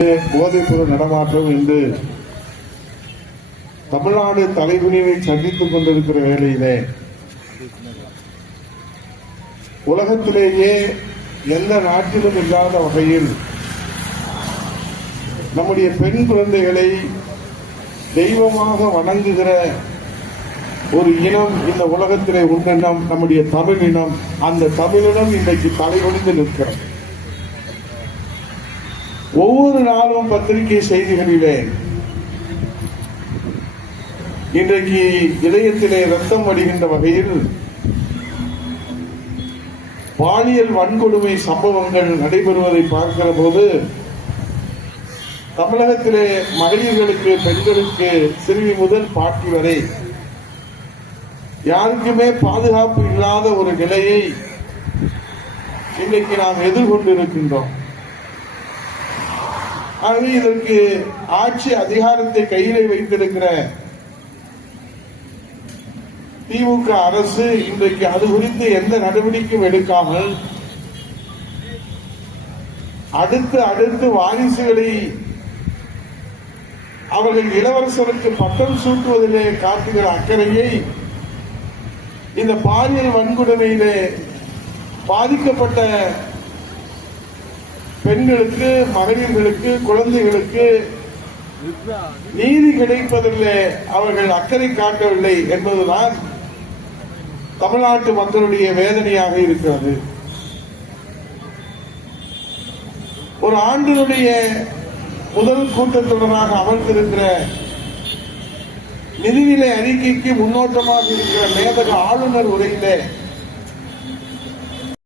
போதைப்பொருள் நடமாட்டம் என்று தமிழ்நாடு தலைகுனிவை சந்தித்துக் கொண்டிருக்கிற வேளையிலே உலகத்திலேயே எந்த நாட்டிலும் இல்லாத வகையில் நம்முடைய பெண் குழந்தைகளை தெய்வமாக வணங்குகிற ஒரு இனம் இந்த உலகத்திலே உண்டினம் நம்முடைய தமிழ் இனம் அந்த தமிழினம் இன்றைக்கு தலைவழிந்து நிற்கிறது. ஒவ்வொரு நாளும் பத்திரிகை செய்திகளிலே இன்றைக்கு இதயத்திலே ரத்தம் வடிகின்ற வகையில் பாலியல் வன்கொடுமை சம்பவங்கள் நடைபெறுவதை பார்க்கிற போது தமிழகத்திலே மகளிர்களுக்கு பெண்களுக்கு சிறுமி முதல் பாட்டி வரை யாருக்குமே பாதுகாப்பு இல்லாத ஒரு நிலையை இன்றைக்கு நாம் எதிர்கொண்டிருக்கின்றோம். ஆகவே இதற்கு ஆட்சி அதிகாரத்தை கையிலே வைத்திருக்கிற திமுக அரசு இன்றைக்கு அது குறித்து எந்த நடவடிக்கையும் எடுக்காமல் அடுத்து அடுத்து வாரிசுகளை அவர்கள் இளவரசருக்கு பட்டம் சூட்டுவதிலே காட்டுகிற அக்கறையை இந்த பாலியல் வன்கொடுமையிலே பாதிக்கப்பட்ட பெண்களுக்கு மகளிர்களுக்கு குழந்தைகளுக்கு நீதி கிடைப்பதில்லை. அவர்கள் அக்கறை காட்டவில்லை என்பதுதான் தமிழ்நாட்டு மக்களுடைய வேதனையாக இருக்கிறது. ஒரு ஆண்டினுடைய முதல் கூட்டத்தொடராக அமர்ந்திருக்கிற நிதிநிலை அறிக்கைக்கு முன்னோட்டமாக இருக்கிற மேதக ஆளுநர் உரையிலே